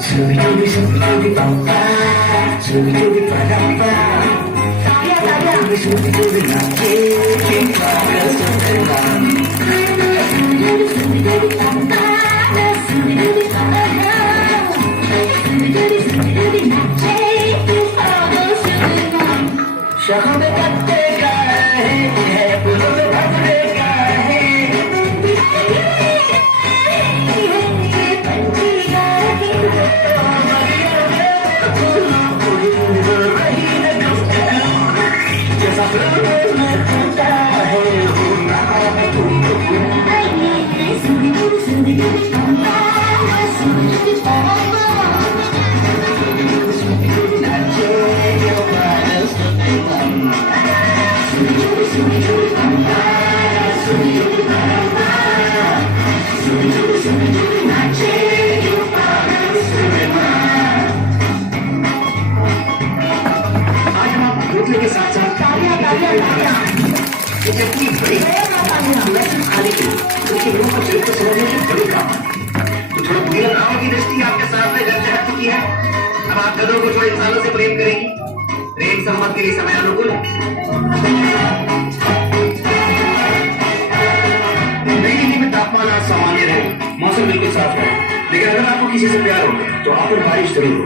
Scooby-Dooby, Scooby-Dooby, Papa. Scooby-Dooby, Papa. Scooby-Dooby, Scooby-Dooby, Papa. Scooby-Dooby, Papa. Scooby-Dooby, Papa. Scooby-Dooby, Scooby-Dooby, शहर में कत्ते का है फूलों में भरने का है पंछी का जैसा फूलों में फूटा है के साथ साथ जितनी बड़ी खाने की उसके लोगों को चरित्र समझने की बड़ी काम तो थोड़ा बुरी राव की दृष्टि आपके सामने घर से हट चुकी है। अब आप गधों को छोड़ इंसानों से प्रेम करेंगी। प्रेम संबंध के लिए समय अनुकूल है। नई दिल्ली में तापमान आज सामान्य रहे, मौसम बिल्कुल साफ है, लेकिन अगर आपको किसी से प्यार हो गया तो आप पर बारिश जरूर हो।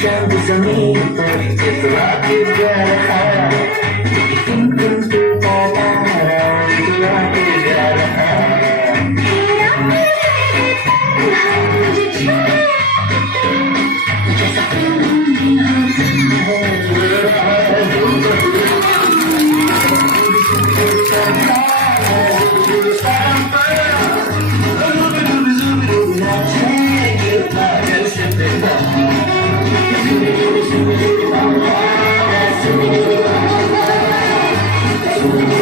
चांद जमीन पर इतना जा रहा तुम जा रहा Scooby-Dooby,